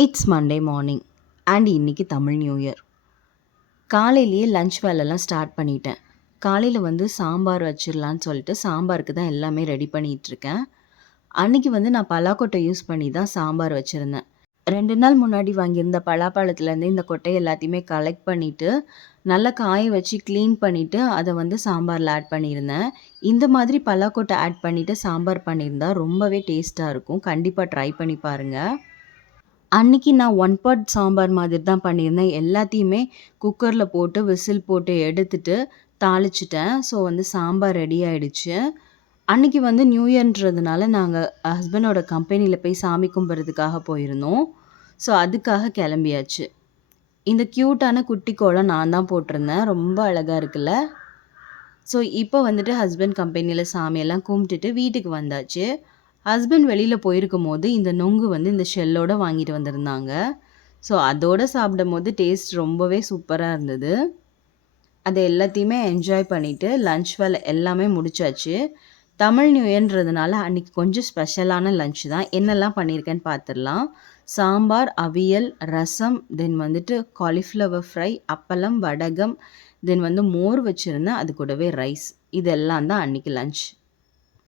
It's Monday morning and இன்னைக்கு Tamil new year. காலையிலேயே lunch வேலைலாம் ஸ்டார்ட் பண்ணிட்டேன். காலையில் சாம்பார் வச்சிடலான்னு சொல்லிட்டு சாம்பாருக்கு தான் எல்லாமே ரெடி பண்ணிகிட்ருக்கேன். அன்றைக்கி நான் பலாக்கொட்டை யூஸ் பண்ணி தான் சாம்பார் வச்சுருந்தேன். 2 நாள் முன்னாடி வாங்கியிருந்த பலாப்பழத்துலேருந்து இந்த கொட்டை எல்லாத்தையுமே கலெக்ட் பண்ணிவிட்டு நல்லா காய வச்சு க்ளீன் பண்ணிவிட்டு அதை சாம்பாரில் ஆட் பண்ணியிருந்தேன். இந்த மாதிரி பலாக்கொட்டை ஆட் பண்ணிவிட்டு சாம்பார் பண்ணியிருந்தா ரொம்பவே டேஸ்ட்டாக இருக்கும். கண்டிப்பாக ட்ரை பண்ணி பாருங்கள். அன்னைக்கு நான் ஒன் பாட் சாம்பார் மாதிரி தான் பண்ணியிருந்தேன். எல்லாத்தையுமே குக்கரில் போட்டு விசில் போட்டு எடுத்துட்டு தாளிச்சுட்டேன். ஸோ சாம்பார் ரெடி ஆயிடுச்சு. அன்னைக்கு நியூ இயர்ன்றதுனால நாங்கள் ஹஸ்பண்டோட கம்பெனியில் போய் சாமி கும்பிட்றதுக்காக போயிருந்தோம். ஸோ அதுக்காக கிளம்பியாச்சு. இந்த க்யூட்டான குட்டி கோலம் நான் தான் போட்டிருந்தேன். ரொம்ப அழகாக இருக்குல்ல. ஸோ இப்போ ஹஸ்பண்ட் கம்பெனியில் சாமியெல்லாம் கும்பிட்டுட்டு வீட்டுக்கு வந்தாச்சு. ஹஸ்பண்ட் வெளியில் போயிருக்கும்போது இந்த நொங்கு இந்த ஷெல்லோட வாங்கிட்டு வந்திருந்தாங்க. ஸோ அதோடு சாப்பிடும்போது டேஸ்ட் ரொம்பவே சூப்பராக இருந்தது. அதை எல்லாத்தையுமே என்ஜாய் பண்ணிவிட்டு லன்ச் வேலை எல்லாமே முடிச்சாச்சு. தமிழ் நியூ இயர்ன்றதுனால அன்றைக்கி கொஞ்சம் ஸ்பெஷலான லன்ச் தான். என்னெல்லாம் பண்ணியிருக்கேன்னு பார்த்துடலாம். சாம்பார், அவியல், ரசம், தென் காலிஃப்ளவர் ஃப்ரை, அப்பளம், வடகம், தென் மோர் வச்சுருந்தேன். அது கூடவே ரைஸ். இதெல்லாம் தான் அன்றைக்கி லன்ச்.